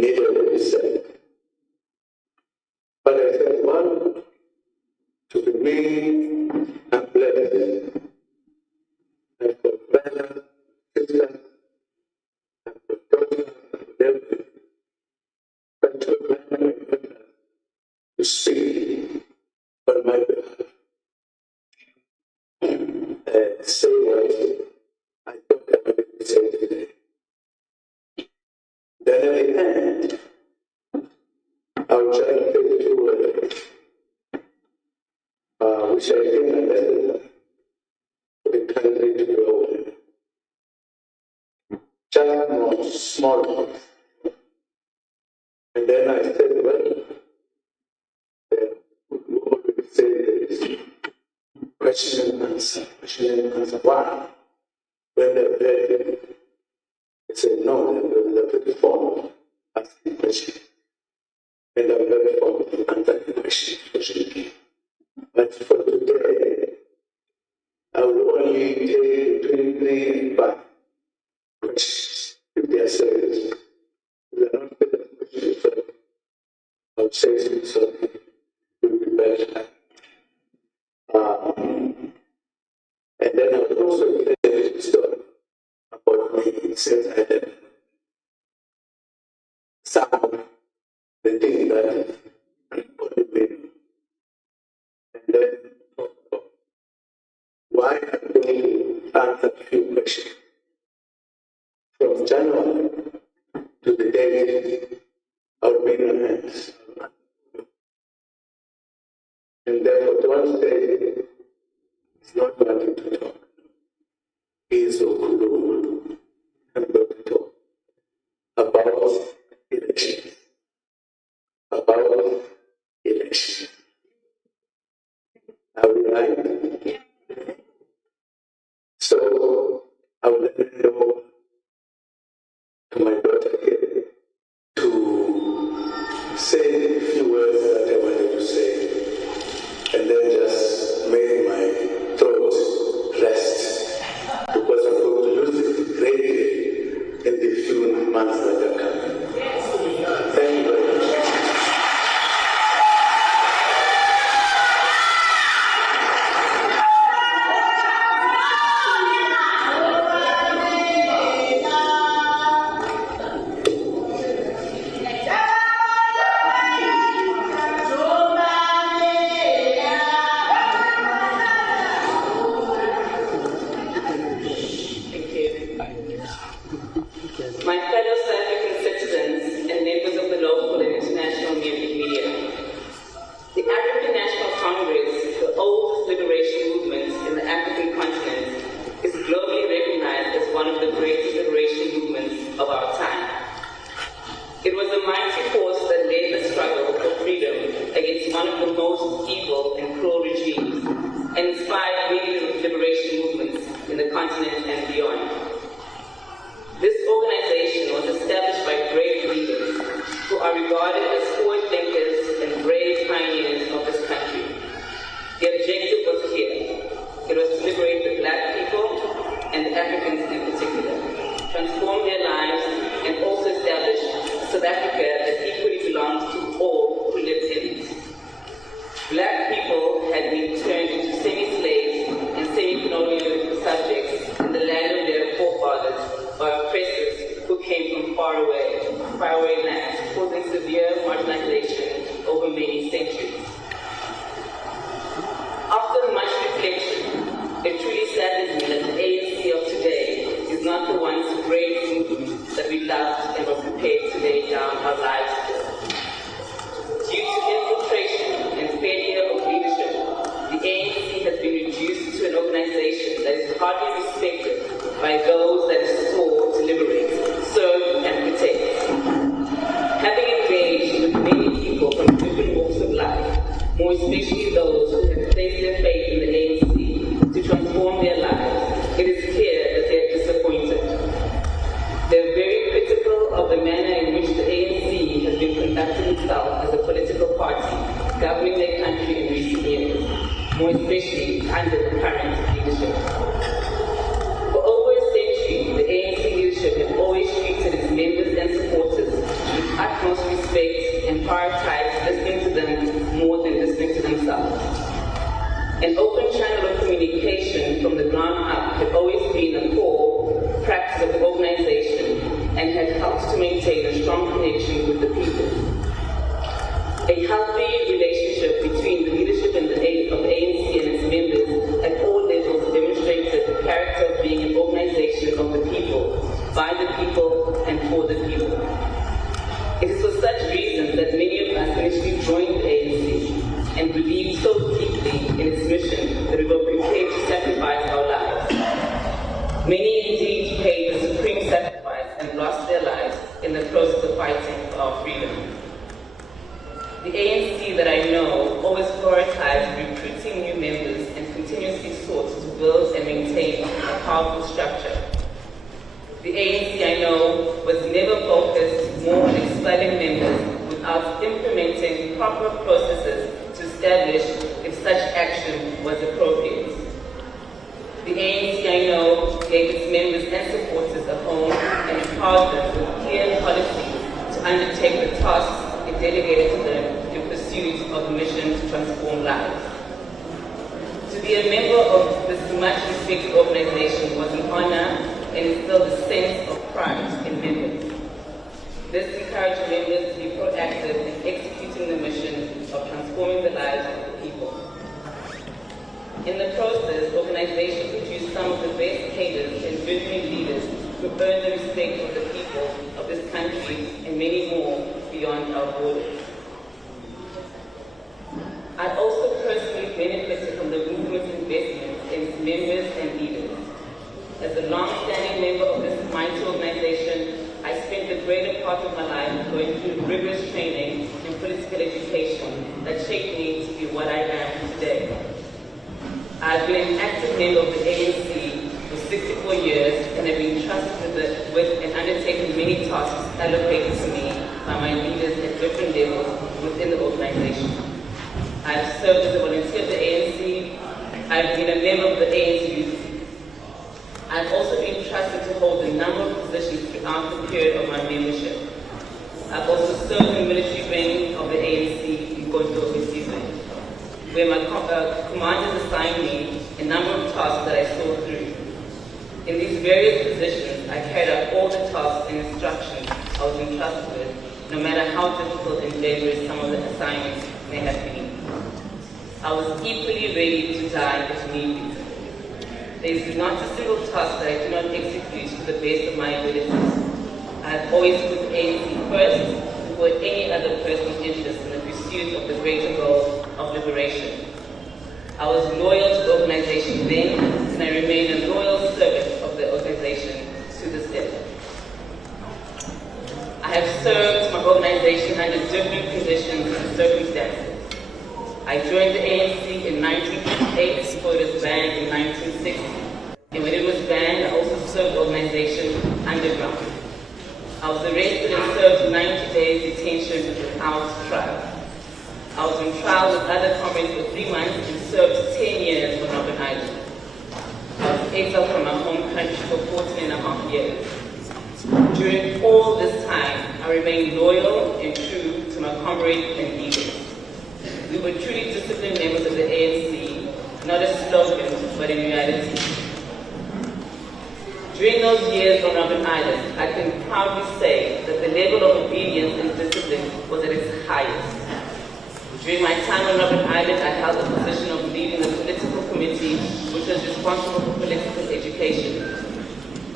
needed to be said. But I said, one, to remain and blessed, and for brothers, sisters, and for daughters, and everything, but to remain and blessed, to speak on my behalf. Say what I thought I wanted to say today. Then at the end, I'll try to say a few words, which I think are necessary for the country to grow. Just more small ones. And then I said, well, we always say this. Question and answer. Why? When they're ready, they say no, they're very formal, asking questions. And they're very formal, answering questions. But for today, I will only take between 3 and 5 questions, if they are serious. If they are not serious questions, so I'll say so it will be better. And then I will also get a story about me since I had some of the things that put me. And then why I'm going to answer a few questions. From January to the day I'll be in your hands. And therefore, one day, it's not wanting to talk. He is so cool. I'm going to talk about elections. About elections. Are we right? So, I will let you know to my daughter here to say a few words that I wanted to say, and then just make my throat rest, because I'm going to lose it greatly in the few months that are coming. Thank you very much. My fellow South African citizens and members of the local and international media, the African National Congress, the oldest liberation movement in the African continent, is globally recognized as one of the greatest liberation movements of our time. It was a mighty force that led the struggle for freedom against one of the most evil and cruel regimes, and inspired many liberation movements in the continent and beyond. This organization was established by great leaders who are regarded as forward thinkers and brave pioneers of this country. The objective was clear. It was to liberate the Black people and the Africans in particular, transform their lives, and also establish South Africa that equally belongs to all who lived in it. Black people had been turned into semi-slaves and semi-colonial subjects in the land of their forefathers by oppressors who came from faraway lands, causing severe marginalization over many centuries. After much reflection, it truly saddens me that the ANC of today is not the once great movement that we loved and were prepared to lay down our lives for. Due to infiltration and failure of leadership, the ANC has been reduced to an organization that is hardly respected by those that it sought to liberate, serve, and protect. Having engaged with many people from different walks of life, more especially those who have placed their faith in the ANC to transform their lives, it is clear that they are disappointed. They are very critical of the manner in which the ANC has been conducting itself as a political party, governing their country in recent years, more especially under the current leadership. For over a century, the ANC leadership has always treated its members and supporters with utmost and had helped to maintain a strong connection with the people. A healthy relationship between the leadership and of the ANC and its members at all levels demonstrated the character of being an organization of the people, by the people, and for the people. It is for such reasons that many of us initially joined the ANC and believed so deeply in its mission that we were prepared to sacrifice our lives. Many indeed paid the supreme sacrifice and lost their lives in the process of fighting for our freedom. The ANC that I know always prioritized recruiting new members and continuously sought to build and maintain a powerful structure. The ANC I know was never focused more on expelling members without implementing proper processes to establish if such action was appropriate. The ANC I know gave its members and supporters a home and empowered them with clear policies to undertake the tasks it delegated to them in pursuit of the mission to transform lives. To be a member of this much respected organization was an honor and instilled a sense of pride in members. This encouraged members to be proactive in executing the mission of transforming the lives of the people. In the process, the organization produced some of the best cadres and visionary leaders who earned the respect of the people of this country and many more beyond our borders. I also personally benefited from the movement's investment in its members and leaders. As a long-standing member of this mighty organization, I spent the greater part of my life going through rigorous training in political education that shaped me to be what I am today. I've been an active member of the ANC for 64 years and have been trusted with and undertaken many tasks allocated to me by my leaders at different levels within the organization. I've served as a volunteer of the ANC. I've been a member of the ANC Youth. I've also been trusted to hold a number of positions throughout the period of my membership. I've also served in the military wing of the ANC in Gonto, where my commanders assigned me a number of tasks that I saw through. In these various positions, I carried out all the tasks and instructions I was entrusted with, no matter how difficult and dangerous some of the assignments may have been. I was equally ready to die if need be. There is not a single task that I do not execute to the best of my abilities. I have always put the ANC first before any other person's interest in the pursuit of the greater goal of liberation. I was loyal to the organization then, and I remain a loyal servant of the organization to this day. I have served my organization under different conditions and circumstances. I joined the ANC in 1958 before it was banned in 1960. And when it was banned, I also served the organization underground. I was arrested and served 90 days detention without trial. I was on trial with other comrades for 3 months and served 10 years on Robben Island. I was exiled from my home country for 14 and a half years. During all this time, I remained loyal and true to my comrades and leaders. We were truly disciplined members of the ANC, not a slogan, but in reality. During those years on Robben Island, I can proudly say that the level of obedience and discipline was at its highest. During my time on Robben Island, I held the position of leading the political committee, which was responsible for political education.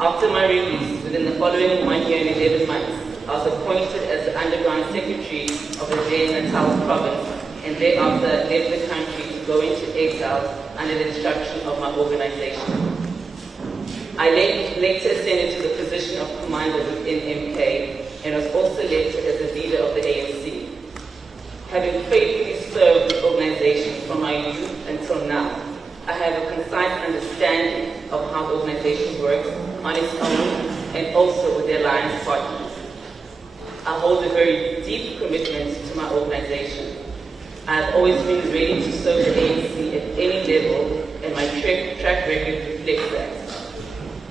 After my release, within the following 1 year and 11 months, I was appointed as the underground secretary of the then Natal province, and thereafter left the country to go into exile under the instruction of my organization. I later ascended to the position of commander within MK and was also elected as the leader of the ANC. Having faithfully served the organization from my youth until now, I have a concise understanding of how the organization works on its own and also with their alliance partners. I hold a very deep commitment to my organization. I have always been ready to serve the ANC at any level, and my track record reflects that.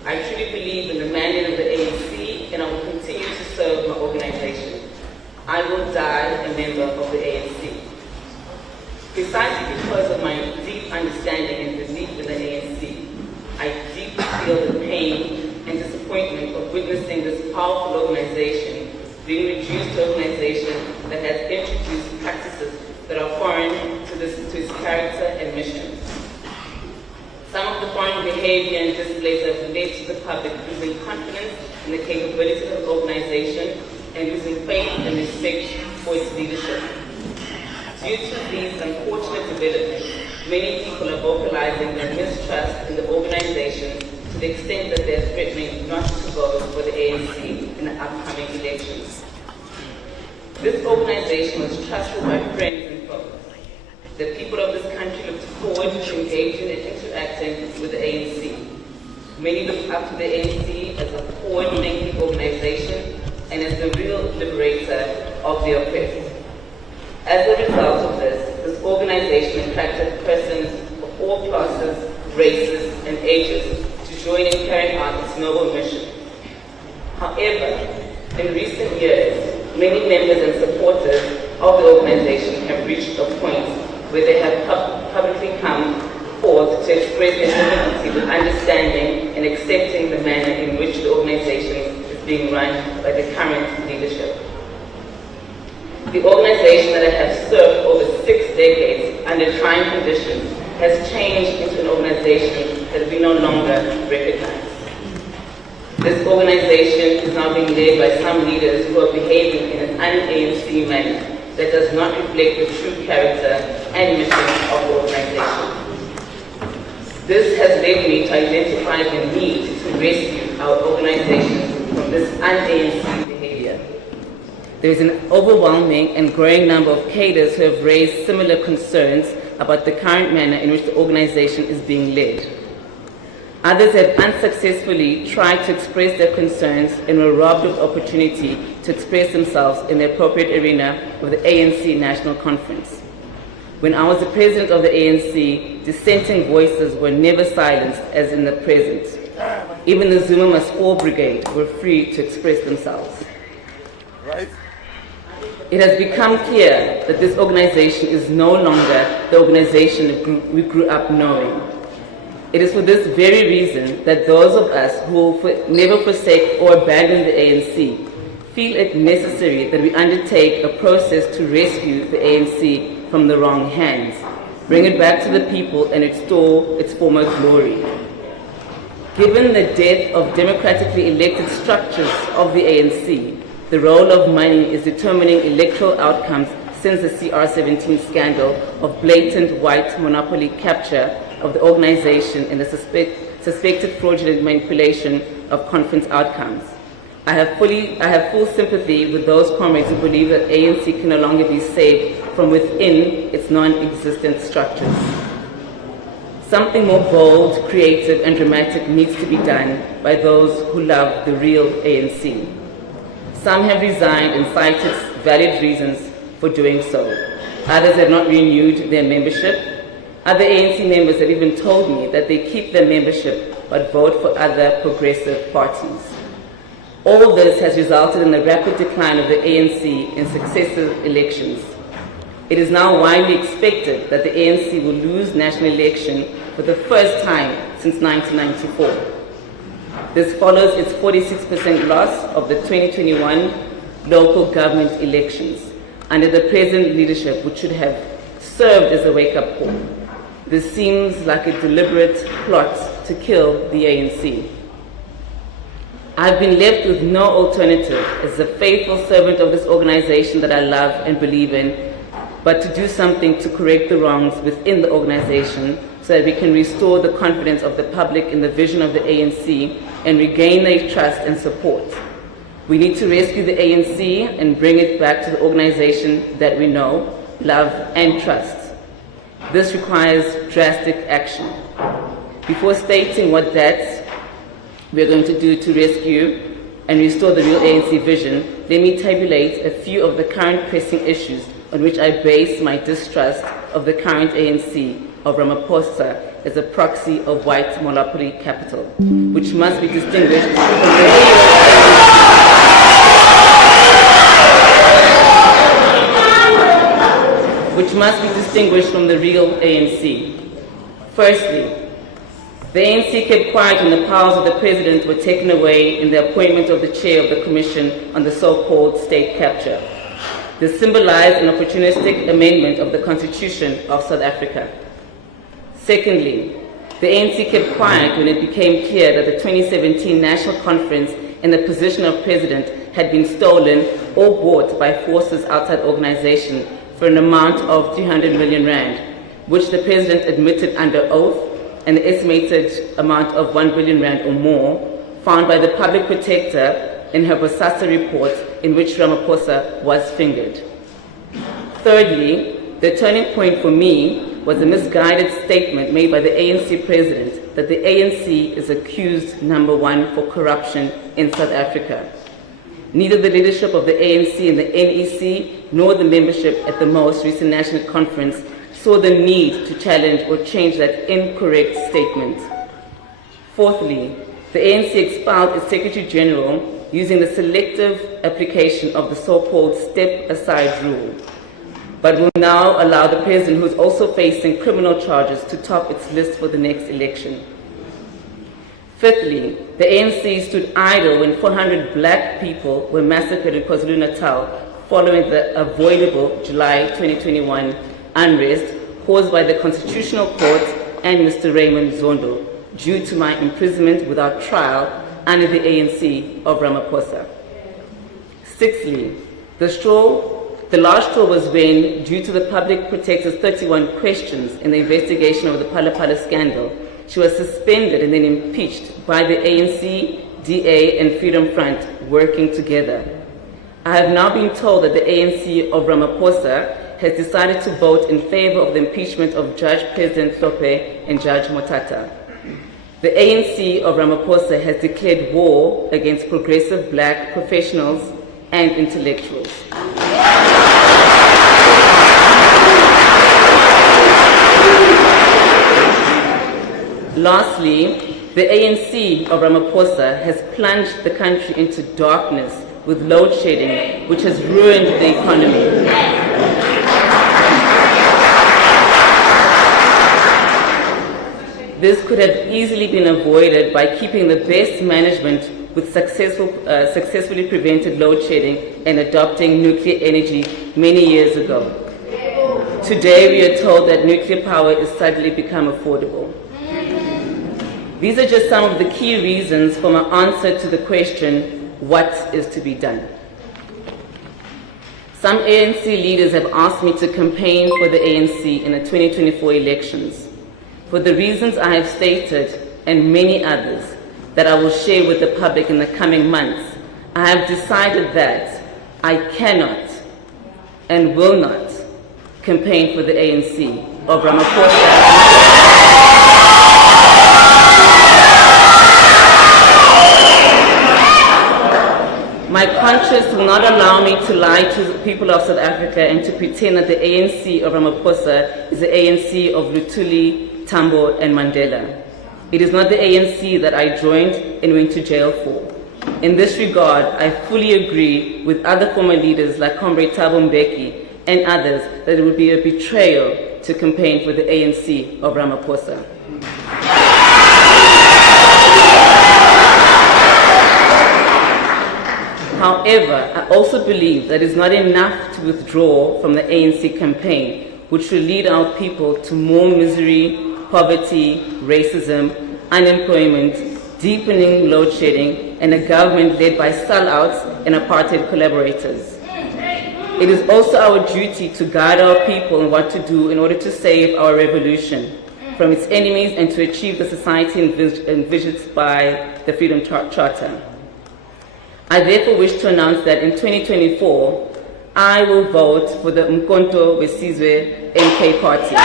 I truly believe in the mandate of the ANC, and I will continue to serve my organization. I will die a member of the ANC. Precisely because of my deep understanding and belief in the ANC, I deeply feel the pain and disappointment of witnessing this powerful organization being reduced to an organization that has introduced practices that are foreign to its character and mission. Some of the foreign behavior and displays have led to the public losing confidence in the capabilities of the organization and losing faith and respect for its leadership. Due to these unfortunate developments, many people are vocalizing their mistrust in the organization to the extent that they're threatening not to vote for the ANC in the upcoming elections. This organization was trusted by friends and foes. The people of this country looked forward to engaging and interacting with the ANC. Many looked up to the ANC as a forward-thinking organization and as the real liberator of the oppressed. As a result of this organization attracted persons of all classes, races, and ages to join in carrying out its noble mission. However, in recent years, many members and supporters of the organization have reached a point where they have publicly come forth to express their sympathy with understanding and accepting the manner in which the organization is being run by the current leadership. The organization that I have served over 6 decades under trying conditions has changed into an organization that we no longer recognize. This organization is now being led by some leaders who are behaving in an un-ANC manner that does not reflect the true character and mission of the organization. This has led me to identify the need to rescue our organization from this un-ANC behavior. There is an overwhelming and growing number of cadres who have raised similar concerns about the current manner in which the organization is being led. Others have unsuccessfully tried to express their concerns and were robbed of opportunity to express themselves in the appropriate arena of the ANC National Conference. When I was the president of the ANC, dissenting voices were never silenced as in the present. Even the Zuma Must Fall Brigade were free to express themselves. Right. It has become clear that this organization is no longer the organization we grew up knowing. It is for this very reason that those of us who will never forsake or abandon the ANC feel it necessary that we undertake a process to rescue the ANC from the wrong hands, bring it back to the people and restore its former glory. Given the death of democratically elected structures of the ANC, the role of money is determining electoral outcomes since the CR17 scandal of blatant white monopoly capture of the organization and the suspected fraudulent manipulation of conference outcomes. I have full sympathy with those comrades who believe that ANC can no longer be saved from within its non-existent structures. Something more bold, creative, and dramatic needs to be done by those who love the real ANC. Some have resigned and cited valid reasons for doing so. Others have not renewed their membership. Other ANC members have even told me that they keep their membership but vote for other progressive parties. All this has resulted in the rapid decline of the ANC in successive elections. It is now widely expected that the ANC will lose national election for the first time since 1994. This follows its 46% loss of the 2021 local government elections under the present leadership, which should have served as a wake-up call. This seems like a deliberate plot to kill the ANC. I've been left with no alternative as a faithful servant of this organization that I love and believe in, but to do something to correct the wrongs within the organization so that we can restore the confidence of the public in the vision of the ANC and regain their trust and support. We need to rescue the ANC and bring it back to the organization that we know, love, and trust. This requires drastic action. Before stating what that we're going to do to rescue and restore the real ANC vision, let me tabulate a few of the current pressing issues on which I base my distrust of the current ANC of Ramaphosa as a proxy of white monopoly capital, which must be distinguished from the real ANC. Firstly, The ANC kept quiet when the powers of the president were taken away in the appointment of the chair of the Commission on the so-called state capture. This symbolized an opportunistic amendment of the Constitution of South Africa. Secondly, the ANC kept quiet when it became clear that the 2017 National Conference and the position of president had been stolen or bought by forces outside organization for an amount of 300 million rand, which the president admitted under oath, and the estimated amount of 1 billion rand or more found by the public protector in her Bosasa report, in which Ramaphosa was fingered. Thirdly, the turning point for me was a misguided statement made by the ANC president that the ANC is accused, number one, for corruption in South Africa. Neither the leadership of the ANC and the NEC nor the membership at the most recent national conference saw the need to challenge or change that incorrect statement. Fourthly, the ANC expelled its Secretary General using the selective application of the so-called step-aside rule, but will now allow the president, who is also facing criminal charges, to top its list for the next election. Fifthly, the ANC stood idle when 400 black people were massacred in KwaZulu-Natal following the avoidable July 2021 unrest caused by the Constitutional Court and Mr. Raymond Zondo due to my imprisonment without trial under the ANC of Ramaphosa. Sixthly, the last straw was when, due to the public protector's 31 questions in the investigation of the Phala Phala scandal, she was suspended and then impeached by the ANC, DA, and Freedom Front working together. I have now been told that the ANC of Ramaphosa has decided to vote in favor of the impeachment of Judge President Hlophe and Judge Motata. The ANC of Ramaphosa has declared war against progressive black professionals and intellectuals. Lastly, the ANC of Ramaphosa has plunged the country into darkness with load shedding, which has ruined the economy. This could have easily been avoided by keeping the best management with successfully prevented load shedding and adopting nuclear energy many years ago. Today we are told that nuclear power is suddenly become affordable. These are just some of the key reasons for my answer to the question, what is to be done? Some ANC leaders have asked me to campaign for the ANC in the 2024 elections. For the reasons I have stated, and many others that I will share with the public in the coming months, I have decided that I cannot and will not campaign for the ANC of Ramaphosa. My conscience will not allow me to lie to the people of South Africa and to pretend that the ANC of Ramaphosa is the ANC of Luthuli, Tambo, and Mandela. It is not the ANC that I joined and went to jail for. In this regard, I fully agree with other former leaders like Comrade Thabo Mbeki and others that it would be a betrayal to campaign for the ANC of Ramaphosa. However, I also believe that it is not enough to withdraw from the ANC campaign, which will lead our people to more misery, poverty, racism, unemployment, deepening load shedding, and a government led by sellouts and apartheid collaborators. It is also our duty to guide our people on what to do in order to save our revolution from its enemies and to achieve the society envisioned by the Freedom Charter. I therefore wish to announce that in 2024, I will vote for the Mkonto Wesizwe MK party.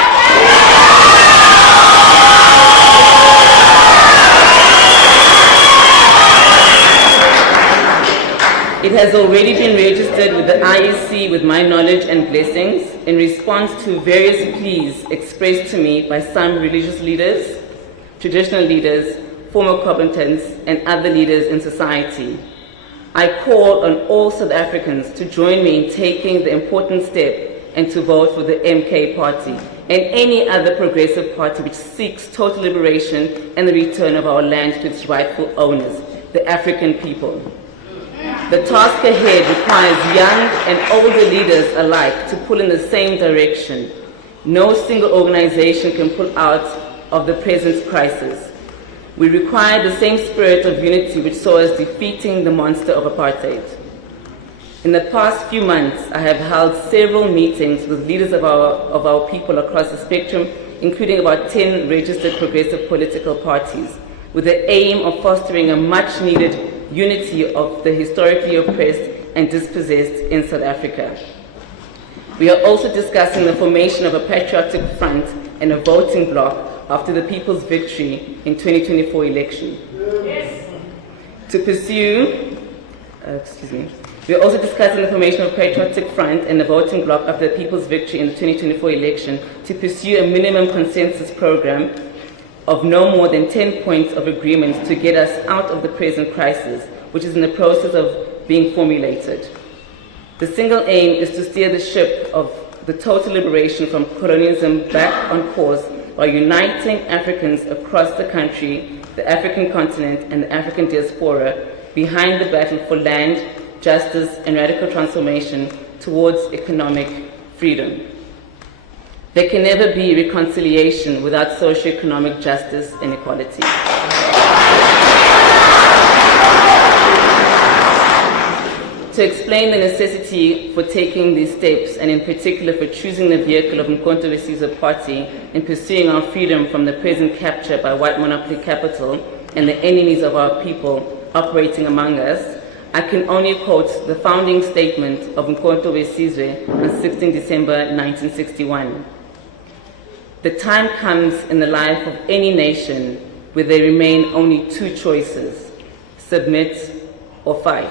It has already been registered with the IEC with my knowledge and blessings in response to various pleas expressed to me by some religious leaders, traditional leaders, former combatants, and other leaders in society. I call on all South Africans to join me in taking the important step and to vote for the MK party and any other progressive party which seeks total liberation and the return of our land to its rightful owners, the African people. The task ahead requires young and older leaders alike to pull in the same direction. No single organization can pull out of the present crisis. We require the same spirit of unity which saw us defeating the monster of apartheid. In the past few months, I have held several meetings with leaders of our people across the spectrum, including about 10 registered progressive political parties, with the aim of fostering a much-needed unity of the historically oppressed and dispossessed in South Africa. We are also discussing the formation of a patriotic front and a voting bloc after the people's victory in 2024 election. Yes. To pursue, we are also discussing the formation of a patriotic front and a voting bloc after the people's victory in the 2024 election to pursue a minimum consensus program of no more than 10 points of agreement to get us out of the present crisis, which is in the process of being formulated. The single aim is to steer the ship of the total liberation from colonialism back on course by uniting Africans across the country, the African continent, and the African diaspora behind the battle for land, justice, and radical transformation towards economic freedom. There can never be reconciliation without socio-economic justice and equality. To explain the necessity for taking these steps, and in particular for choosing the vehicle of Mkhonto we Sizwe Party in pursuing our freedom from the present capture by white monopoly capital and the enemies of our people operating among us, I can only quote the founding statement of Mkhonto we Sizwe on 16 December 1961. The time comes in the life of any nation where there remain only two choices: submit or fight.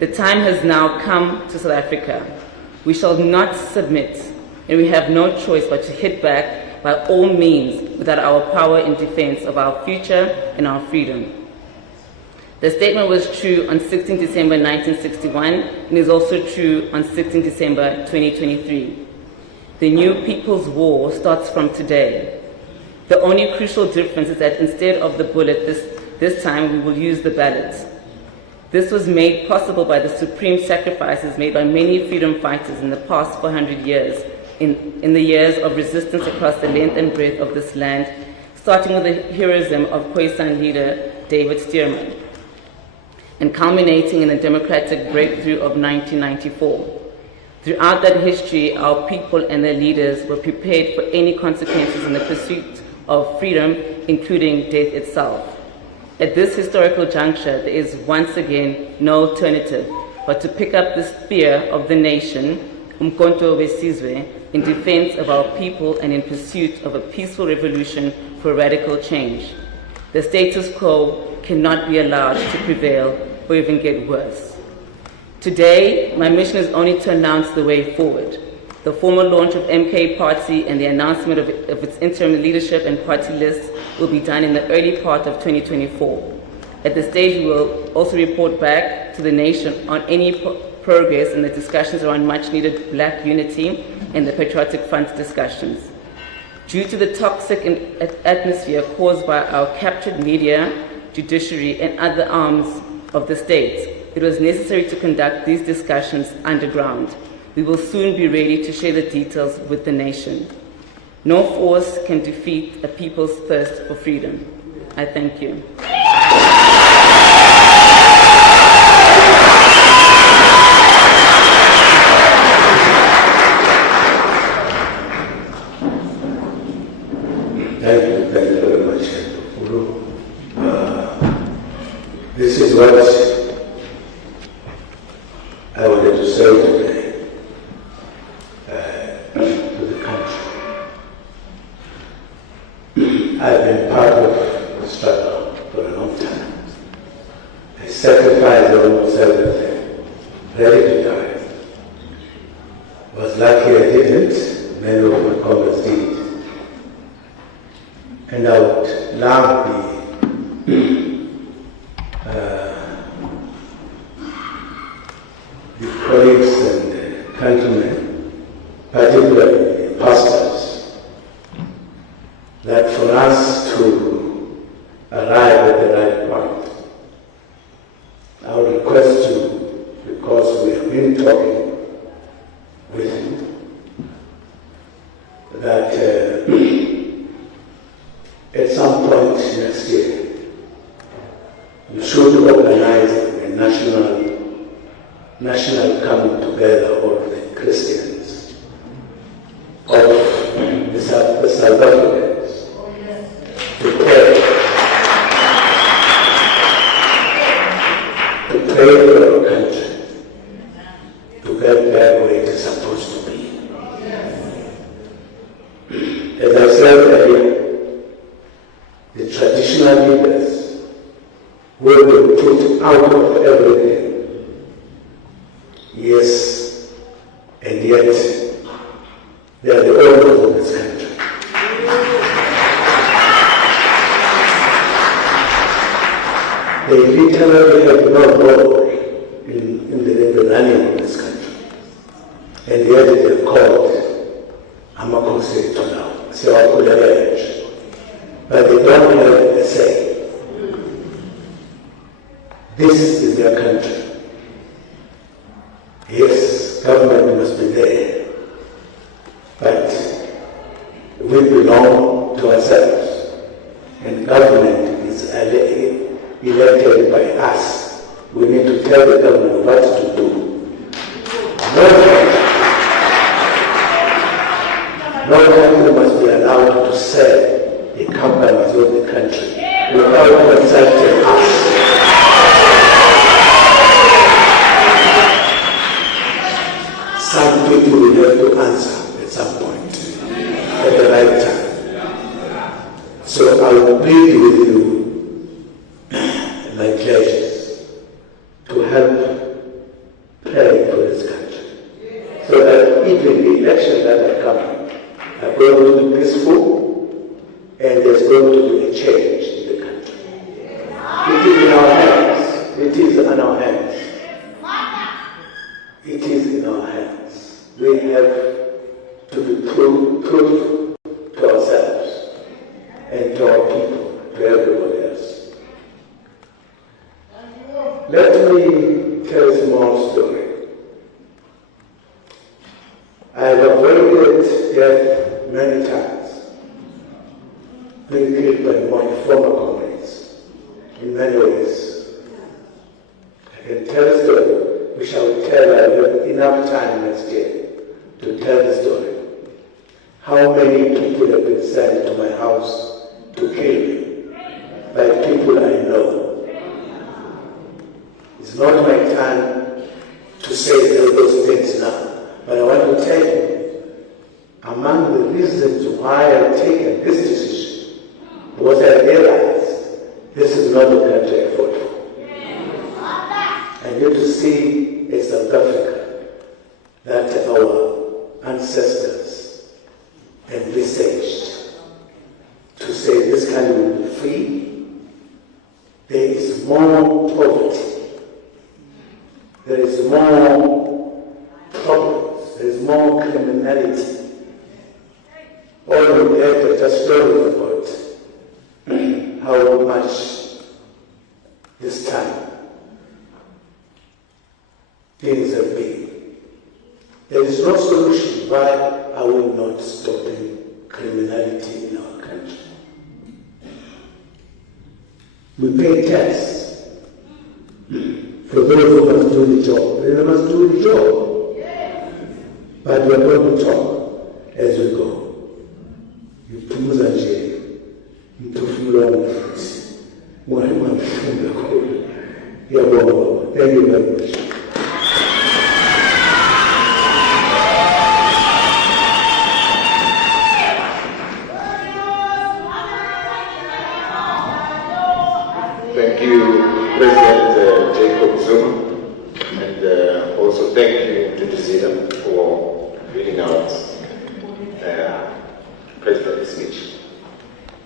The time has now come to South Africa. We shall not submit, and we have no choice but to hit back by all means without our power in defense of our future and our freedom. The statement was true on 16 December 1961 and is also true on 16 December 2023. The new People's War starts from today. The only crucial difference is that instead of the bullet, this time we will use the ballot. This was made possible by the supreme sacrifices made by many freedom fighters in the past 400 years, in the years of resistance across the length and breadth of this land, starting with the heroism of Khoisan leader David Stearman, and culminating in the democratic breakthrough of 1994. Throughout that history, our people and their leaders were prepared for any consequences in the pursuit of freedom, including death itself. At this historical juncture, there is once again no alternative but to pick up the spear of the nation, Mkhonto we Sizwe, in defense of our people and in pursuit of a peaceful revolution for radical change. The status quo cannot be allowed to prevail or even get worse. Today, my mission is only to announce the way forward. The formal launch of MK Party and the announcement of its interim leadership and party lists will be done in the early part of 2024. At this stage, we will also report back to the nation on any progress in the discussions around much-needed black unity and the Patriotic Front discussions. Due to the toxic atmosphere caused by our captured media, judiciary, and other arms of the state, it was necessary to conduct these discussions underground. We will soon be ready to share the details with the nation. No force can defeat a people's thirst for freedom. I thank you. Thank you very much, Uru. This is what I wanted to say today to the country. I've been part of the struggle for a long time. I sacrificed almost everything, ready to die. Was lucky I didn't, many of my colleagues did. And I would love the colleagues and countrymen, particularly pastors, been talking with him that at some point next year, you should organize a national coming together of the Christians, of the South Africans, to pray for our country, to get back where it is supposed to be. As I said earlier, the traditional leaders will be put out of everything. Yes, and yet they are the owners of this country. They literally have no role in the running of this country. And yet they are called Amakosi to now. But they don't have a say. This is their country. Yes, government must be there. But we belong to ourselves. And government is elected by us. We need to tell the government what to do. No country must be allowed to sell the companies of the country without consulting us. Some people will have to answer at some point, at the right time. So I will plead with you, my pledges, to help pray for this country, so that even the elections that are coming are going to be peaceful, and there's going to be a change in the country. It is in our hands. It is in our hands. It is in our hands. We have to be true to ourselves and to our people, to everybody else. Let me tell a small story. I have avoided death many times, being killed by my former comrades in many ways. I can tell a story, which I will tell. I have enough time next year to tell the story. How many people have been sent to my house to kill me by people I know. It's not my time to say those things now, but I want to tell you, among the reasons why I've taken this decision was I realized this is not the country I fought for. I need to see a South Africa that our ancestors envisaged, to say this country will be free. There is more poverty. There is more problems. There is more criminality. All of that are just stories about how much this time things have been. There is no solution why are we not stopping criminality in our country. We pay tax for those who must do the job. They must do the job. But we are going to talk as we go. Mtukuza nje, mtufumula wanafunzi, mwalimu amefunga kule. Ya bongo. Thank you very much. Thank you, President Jacob Zuma, and also thank you to Zuma for reading out President's speech.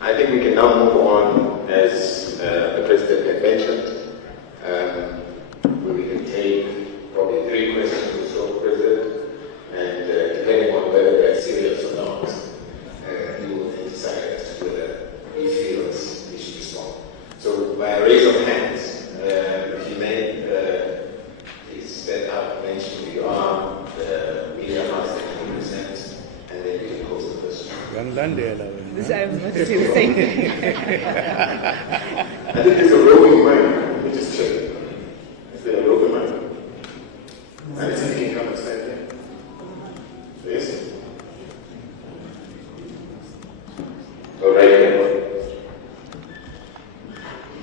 I think we can now move on, as the President had mentioned. We can take probably 3 questions or so, President, and depending on whether they're serious or not, you will then decide whether you feel you should respond. So by a raise of hands, if you may please stand up. mentioned you are the media house that you represent, and then you can pose the question. This I was about to say the same thing. I think there's a roving mic. Let me just check. Is there a roving mic? And it's in can come and stand here. Yes? All right.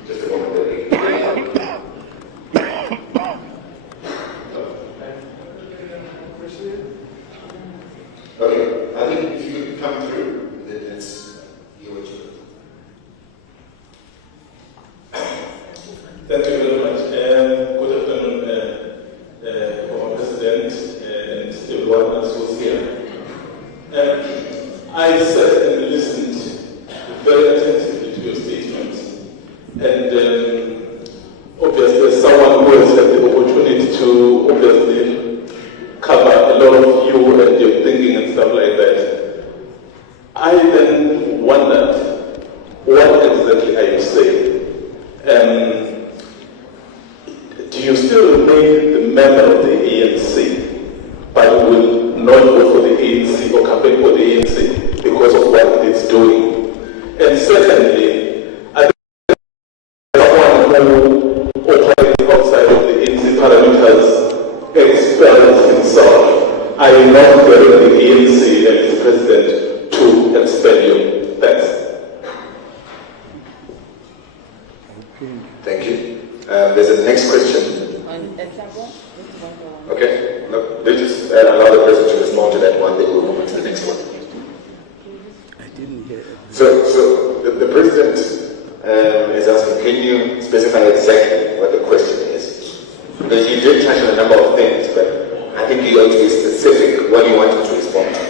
Just a moment. Okay, I think if you could come through, then let's hear what you Thank you very much. Good afternoon, former President and everyone else who's here. I sat and listened very attentively to your statements. And obviously, as someone who has had the opportunity to obviously cover a lot of you and your thinking and stuff like that, I then wondered, what exactly are you saying? Do you still remain the member of the ANC, but will not vote for the ANC or campaign for the ANC because of what it is doing? And secondly, I think someone who operates outside of the ANC parameters expels himself. I am not getting the ANC and its president to expel you. Thanks. Thank you. There's a next question. Okay. No, they just allow the president to respond to that one, then we'll move on to the next one. I didn't hear it. So the president is asking, can you specify exactly what the question is? Because you did touch on a number of things, but I think you ought to be specific what you wanted to respond to.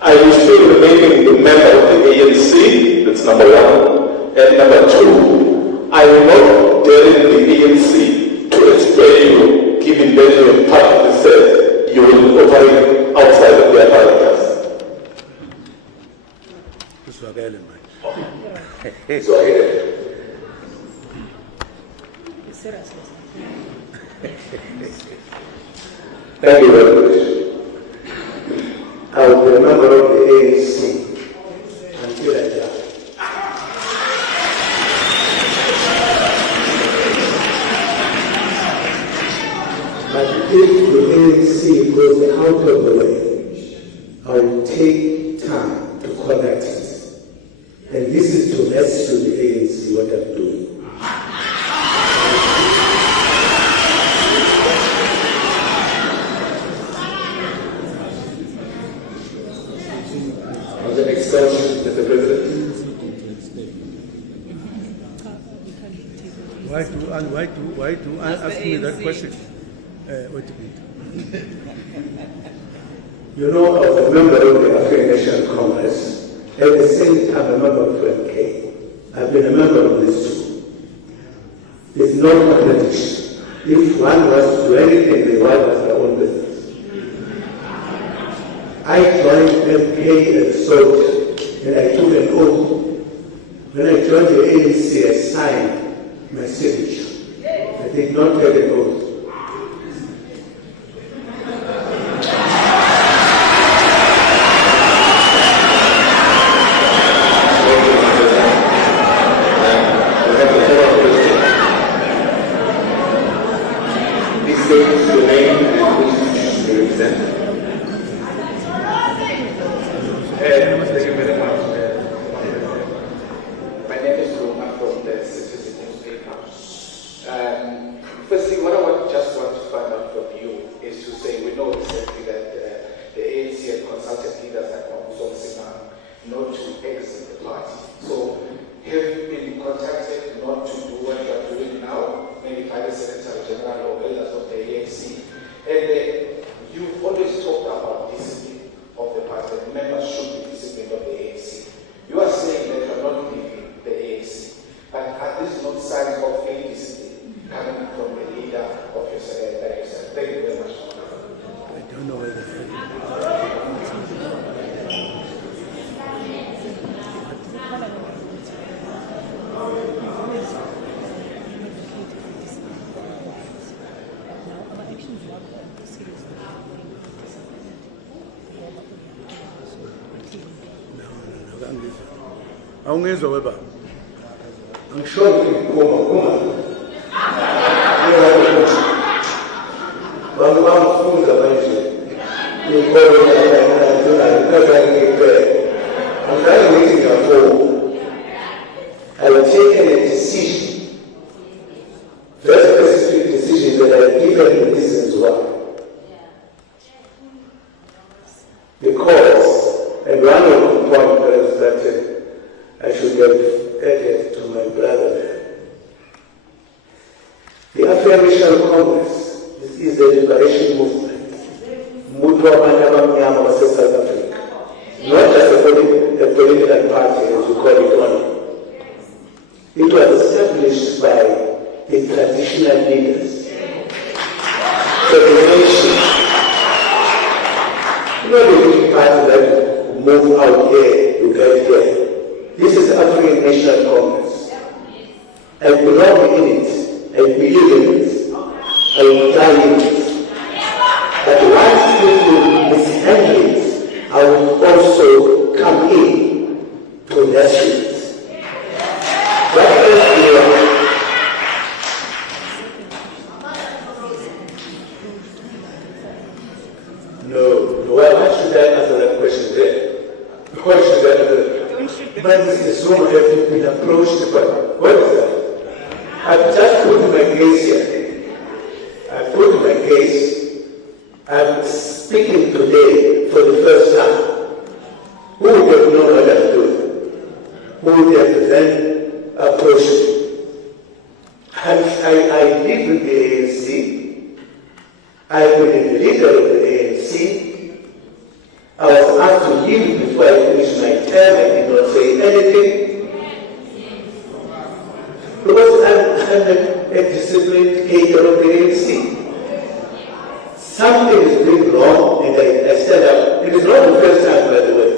Are you still remaining the member of the ANC? That's number one. And number two, are you not daring the ANC to expel you, given that you have publicly said you will operate outside of their parameters? Thank you very much. I will be a member of the ANC until I die. But if the ANC goes out of the way, I will take time to correct it. And this is to rescue the ANC what I'm doing. On the next question, Mr. President. Why do ask me that question? Wait a minute. You know, I was a member of the African National Congress, at the same time a member of FMK. I've been a member of these two. It's no contradiction. If one was to do anything, the one was their own business. I joined FMK as a soldier, and I took an oath. When I joined the ANC, I signed my signature. I did not take an oath. My name is Zuma from the Citizen newspaper. Firstly, what I just want to find out from you is to say, we know recently that the ANC had consulted leaders like Zuma not to exit the party. So have you been contacted not to do what you are doing now, maybe by the Secretary General or elders of the ANC? And you've always Awungizwa weba. Angisho kuma. Bangifunda manje. Inkolo I'm not waiting for. I have taken a decision, very specific decision that I have given reasons why. Because, and one of the points that I should have added to my brother there. The Affirmation Congress is the liberation movement. South Africa. Not just a political party, as you call it only. It was established by the traditional leaders. So the nation, not a big party that move out here, you get here. This is African National Congress. I belong in it. I believe in it. I will die in it. But once people mishandle it, I will also come in to that street. That is No. Why should I answer that question there? Why should I answer that? But Mr. Zuma have been approached by, what is that? I've just put my case here. I've put my case. I'm speaking today for the first time. Who would have known what I'm doing? Who would have then approached me? I live with the ANC. I've been the leader of the ANC. I was asked to leave before I finished my term. I did not say anything. Because I'm a disciplined cadre of the ANC. Something is doing wrong, and I stand up. It is not the first time, by the way.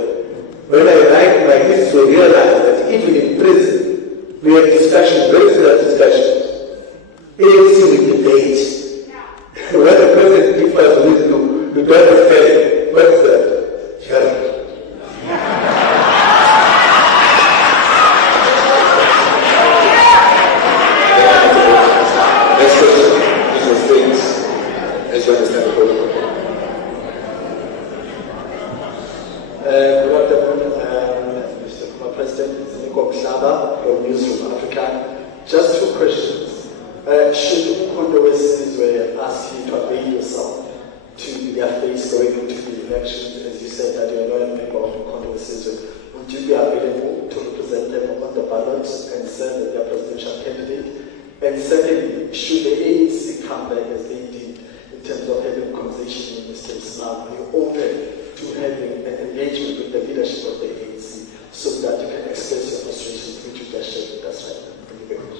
When I write my history, I realize that even in prison, we have discussions, very serious discussions. ANC will debate. When the president differs with you, you don't understand. What is that? Shut up. Next question, Mr. States, as you understand the protocol. Good afternoon, Mr. President. It's Nico Mhlaba from Newsroom Africa. Just two questions. Should Umkhonto were asked you to avail yourself to their face going into the elections, as you said that you are not a member of Umkhonto would you be available to represent them on the ballot and serve as their presidential candidate? And secondly, should the ANC come back as they did in terms of having a conversation with Mr. Islam, are you open to having an engagement with the leadership of the ANC so that you can express your frustrations, which you just shared with us right now? Thank you very much.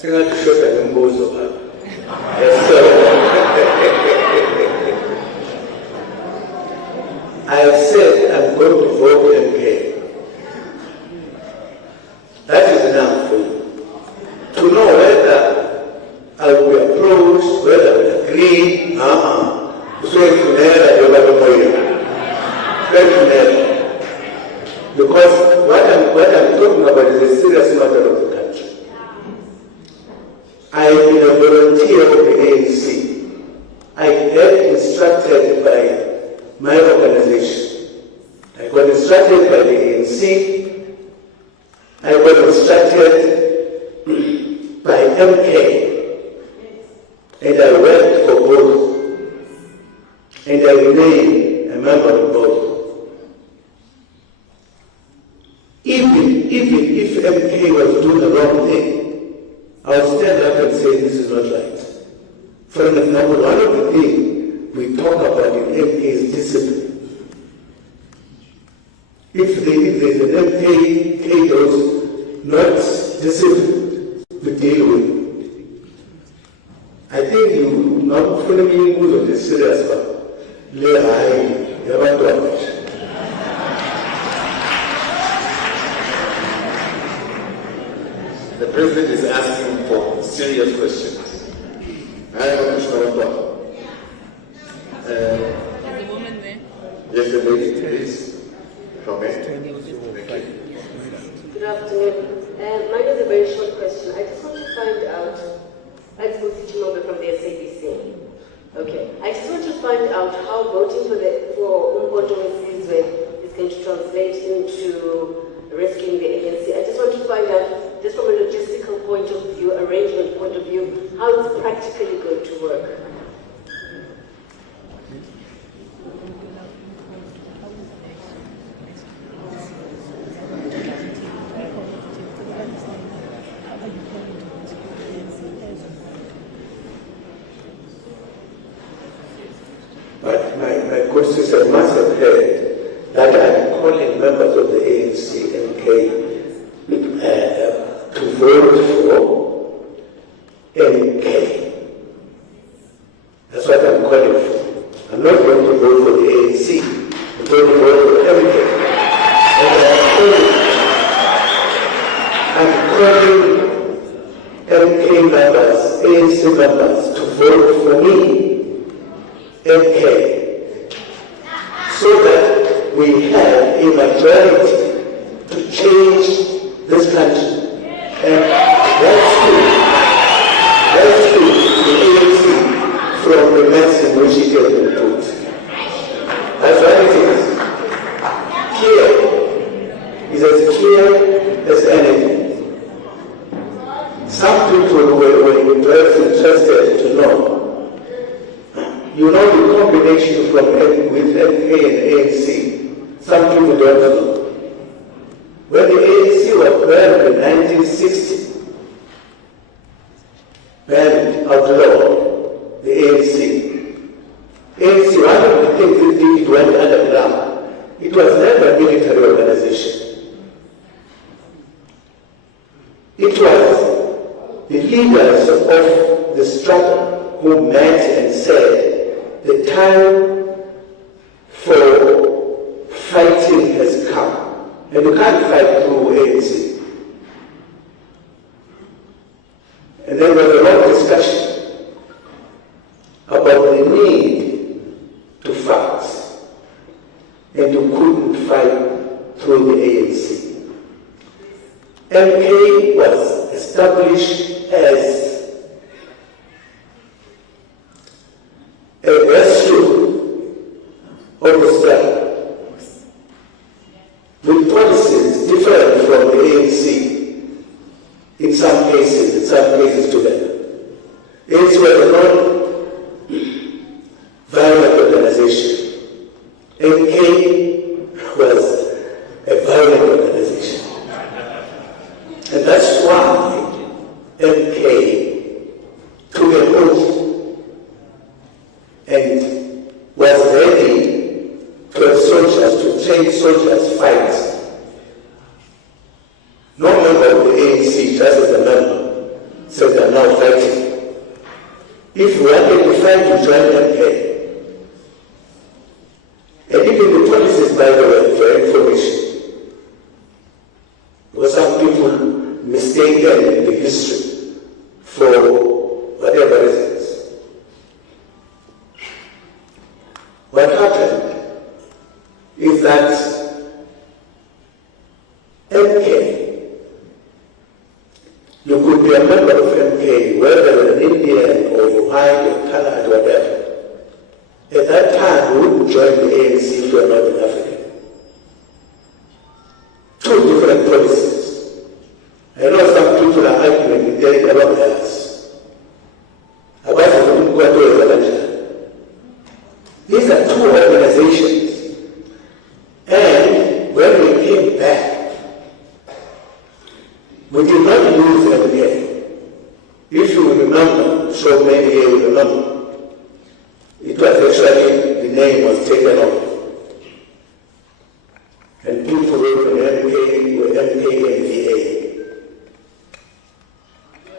Singakushoda ngombuzo baba. I have said I'm going to vote MK. That is enough for you. To know whether I will be approached, whether I will agree, because what I'm talking about is a serious matter of the country. I have been a volunteer of the ANC. I get instructed by my organization. I got instructed by the ANC. I got instructed by MK. And I worked for both. And I remain a member of both. Even if MK was doing the wrong thing, I would stand up and say this is not right. For example, one of the things we talk about in MK is discipline. If there is an MK take those not disciplined to deal with. I think you not fully move the serious one. Lay high, never do it. The President is asking for serious questions. I have a question. There's a woman there. Yes, the lady, please. From it. Thank you. Good afternoon. Mine is a very short question. I just want to find out, I'm Chimobe from the SABC. Okay. I just want to find out how voting for Umboto Sizwe is going to translate into rescuing the ANC. I just want to find out, just from a logistical point of view, arrangement point of view, how it's practically going to work. But my constitution must have heard that I'm calling members of the ANC MK to vote for MK. That's what I'm calling for. I'm not going to vote for the ANC. I'm going to vote for MK. And I'm calling MK members, ANC members to vote for me. MK, so that we have a majority to change this country. And rescue the ANC from the mess in which it has been put. That's what it is. Clear. It's as clear as anything. Some people were interested to know. You know the combination with MK and ANC. Some people don't know. When the ANC was banned in 1960, banned, outlawed, the ANC. ANC, one of the things it did, it went underground. It was never a military organization. It was the leaders of the struggle who met and said, the time for fighting has come. And you can't fight through ANC. And then there was a lot of discussion about the need to fight. And you couldn't fight through the ANC. MK was established as a rescue of the struggle, with policies different from the ANC in some cases together. ANC was a non-violent organization. MK was a violent organization. And that's why MK took an oath and was ready to have soldiers, to train soldiers fight. No member of the ANC, just as a member, said they are now fighting. If you wanted to fight, you join MK. And even the policies, by the way, for information, because some people mistaken the history for whatever reasons. What happened is that MK, you could be a member of MK, whether you're an Indian or you hide or colored, whatever. At that time, you wouldn't join the ANC if you're not an African. Two different policies. I know some people are arguing with Derek about us. About these are two organizations. And when we came back, we did not lose MK. If you remember, so maybe you remember, it was actually, the name was taken off. And people away from MK with MK and VA.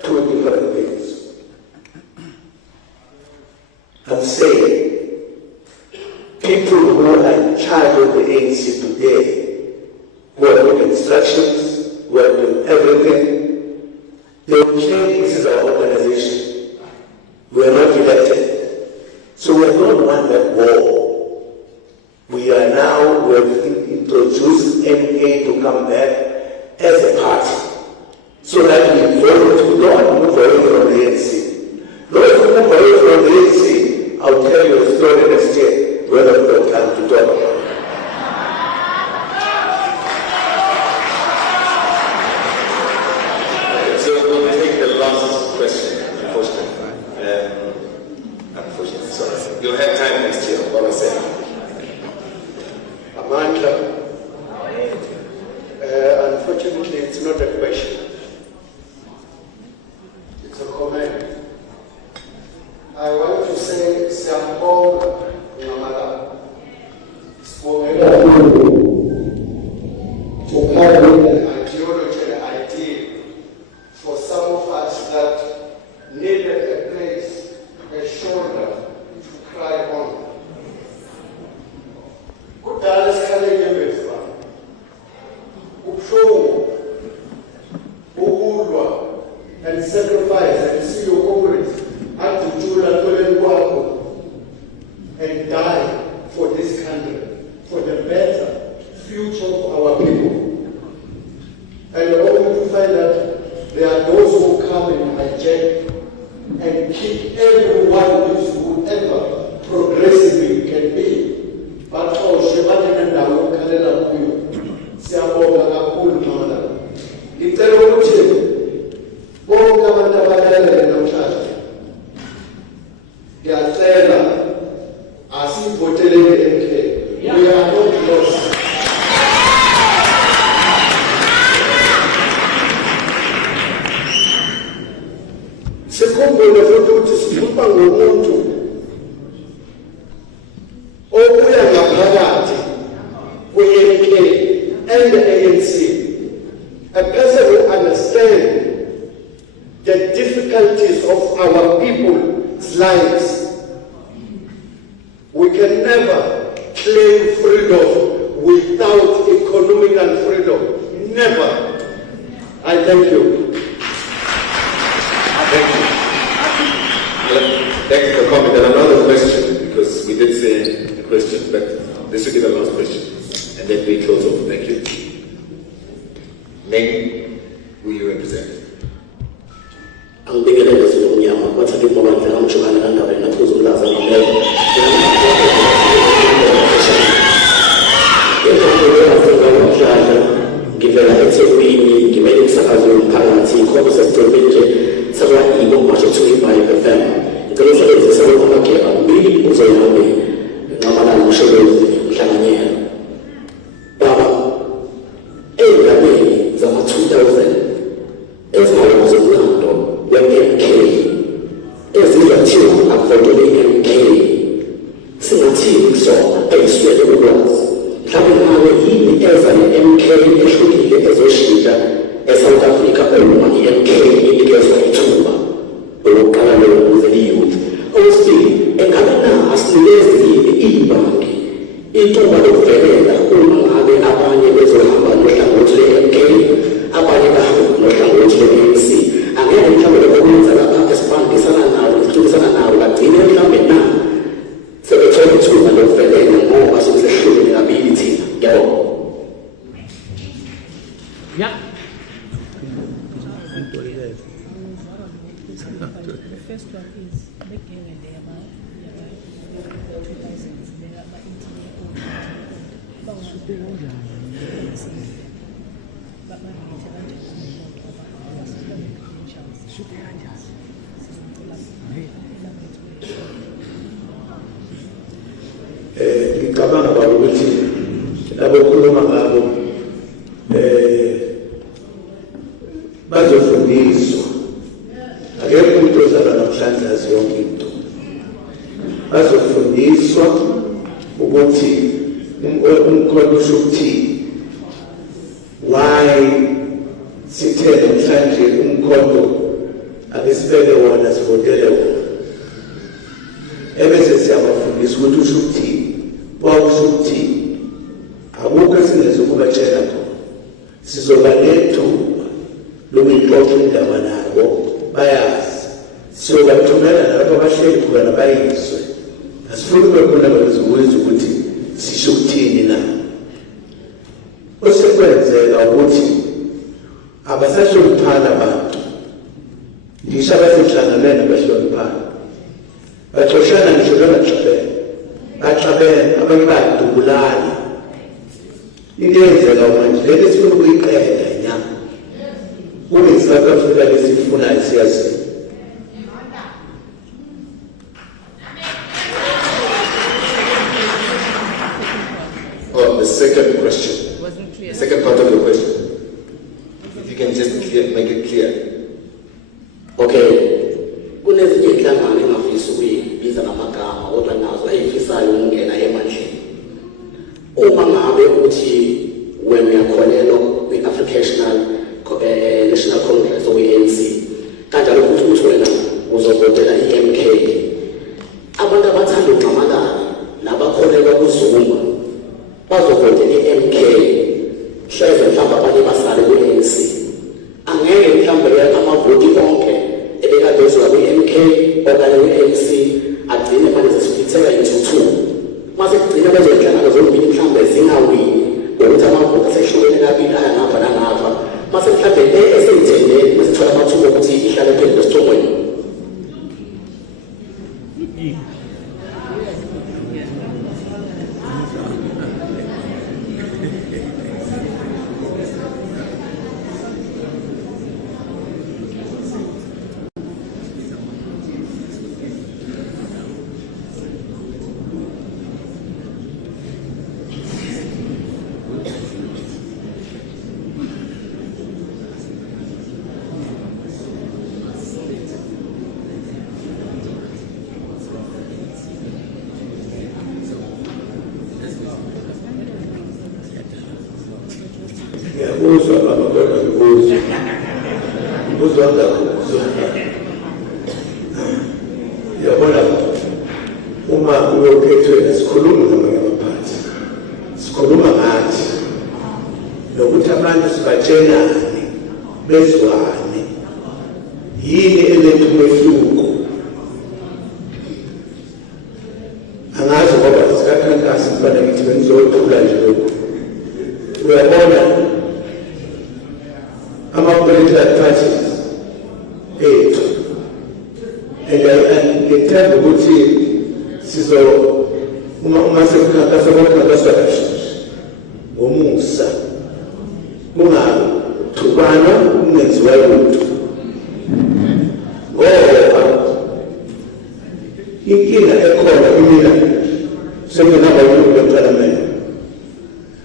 Two different things. I'm saying people who are in charge of the ANC today, who are doing instructions, who are doing everything, they will change. This is our organization. We are not elected. So we don't want that war. We are now, we have introduced MA to come back as a party. So that we vote, we don't move away from the ANC. Those who move away from the ANC, I'll tell you a story next year, whether we've got time to talk about it. So we'll take the last question, unfortunately, sorry. You'll have time next year, what I said. Amanda, unfortunately, it's not a question. It's a comment. I want to say, Siyabonga, Ngamala, for having an ideology, an idea for some of us that needed a place, a shoulder to cry on. Kudala sikhaleke emva. Ubuhlungu, ukulwa, and sacrifice, and see your comrades adutshula toleni kwakho and die for this country, for the better future of our people. And only to find that there are those who come and hijack and keep everyone whoever progressively can be. But siyabonga kakhulu mama. Ngicela ukuthi bonke abantu abalalele namhlanje ngiyacela asivotelele MK. We are not lost. Sikhumbule futhi ukuthi sikhuluma ngomuntu obuya ngaphakathi kwe-MK and the ANC, a person who understands the difficulties of our people's lives. We can never claim freedom without economical freedom. Never. I thank you. Thank you. Thank you for coming. And another question, because we did say a question, but this will be the last question. And then we close off. Thank you. Name who you represent. I'm bigger than this room, yeah. What's a bit more like I'm sure I'm not going to put some love on give a heads of me, give a Sakazum Parati, Cobbs to Midget, Savaki, much of 25 FM. The result is a Savaki, a million was a young no matter who showed Shanania. Baba, every day, 2000, as I was in London, when MK, as is a team of the MK, sing a team song, I swear to God. Hii as an MK eshughuli ezoshida eSouth Africa uma MK inikezwa ithuba lokukala lokuze youth osi engabana asilezi ibhanki ithuba lokuvelela uma ngabe abanye bezohamba nohlangothi lwe-MK abanye bahamba nohlangothi lwe-ANC angeke mhlawumbe lokwenza lapha esibambisana nawo sithulisana nawo bagcine mhlawumbe na sebethola ithuba lokuvelela ngoba sokusehlulwe ngabili thina. Yeah. The first one is making a day about 2000s. They are my ngicabanga baba ukuthi abokhuluma ngabo bazofundiswa akekho umuntu ozala namhlanje azi yonke into bazofundiswa ukuthi umkhono usho ukuthini sithe namhlanje umkhonto akesibeke wona sivotele wona ebese siyabafundisa ukuthi usho ukuthini wawusho ukuthini akukho esingezokubatshela khona sizoba nethuba lokuyixoxa indaba nabo bayazi siyobathumela nalapho abahleli khona bayizwe asifuni kube khona abazobuza ukuthi sisho ukuthini na osekwenzeka ukuthi abasahloniphana abantu ngisho abasehlangane nabahloniphana baxoshana ngisho baxabene abanye bayadubulana into eyenzeka manje leli sifuna ukuyiqeda nya kube South Africa lesifunayo siyazi. Oh, the second question. Wasn't clear. The second part of the question. If you can just make it clear. Okay. Kunezinye inhlangano engafisa ukuyibiza ngamagama kodwa nazo ayifisayo ukungena emandleni. Uma ngabe ukuthi when we are khonelo kwi-African National Congress or ANC kanjalo ukuthi wena uzovotela i-MK abantu abathanda ukunqamalala nabakholelwa kuZuma bazovotela i-MK hleze mhlawumbe abanye basale kwi-ANC angeke mhlawumbe amavoti onke ebekade esuka kwi-MK okanye kwi-ANC agcine manje sesifitheka into two mase kugcina lezo zinhlangano zombili mhlawumbe zingawini ngokuthi amavoti asehlukene kabili aya ngapha nangapha mase mhlawumbe eseyithendeni besithola amathuba ukuthi ihlale phezulu esithongweni. Uma uyokhethwe sikhuluma namanye amaphathi sikhuluma ngathi nokuthi abantu sibatshelane bezwane yini eletha umehluko angazi ngoba sikakhankasi sibana ngithi bengizothula nje lokhu uyabona ama-political parties ethu and ngithemba ukuthi uma sekukhankasa bakhankaswa ngomusa kungathukwana kungenziwa lutho ngoba inkinga ekhona kumina sengingabaluleki bepalamende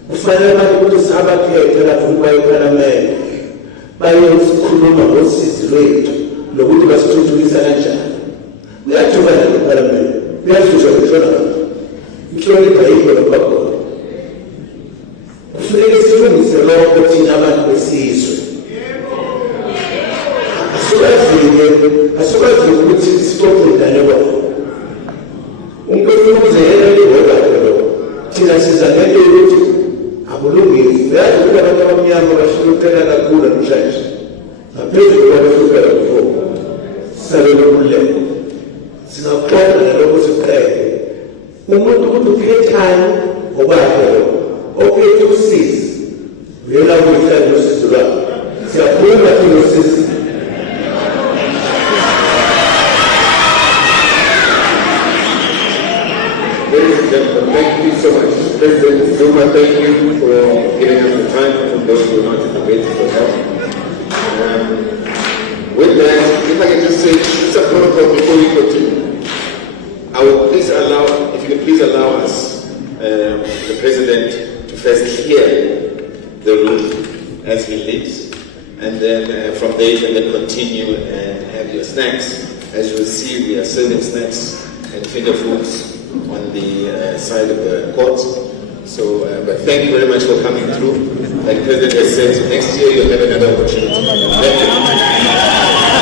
kufanele abantu ukuthi sabakhethe lapho ukuba epalamende bayosikhuluma ngosizi lwethu lokuthi basithuthukisa kanjani uyathukana nepalamende uyazuzwa kuhlona inhlonipha yikho lokho khona kufuneka silungise lokho thina abantu besizwe asukazile ukuthi sixoxelane kwabo unkulunkulu yena liwolakho lokho thina siza ngento yokuthi akulungisi uyazi ukuthi abantu abamnyama bahlupheka kakhulu namhlanje ngaphezulu kwabahlupheka before salolokululeko singaxoxa nalokho siqele umuntu ukuthi ukhethani ngokwakhe okhethe usizi uyela kuyihlala nosizi lwakho siyaphuma inosizi. Ladies and gentlemen, thank you so much. President Zuma, thank you for giving us the time from those who are not in the waiting for help. With that, if I can just say, it's a protocol before we continue. I will please allow, if you can please allow us, the President, to first clear the room as he leaves, and then from there you can then continue and have your snacks. As you will see, we are serving snacks and finger foods on the side of the court. So, but thank you very much for coming through. like President has said, next year you'll have another opportunity. Thank you.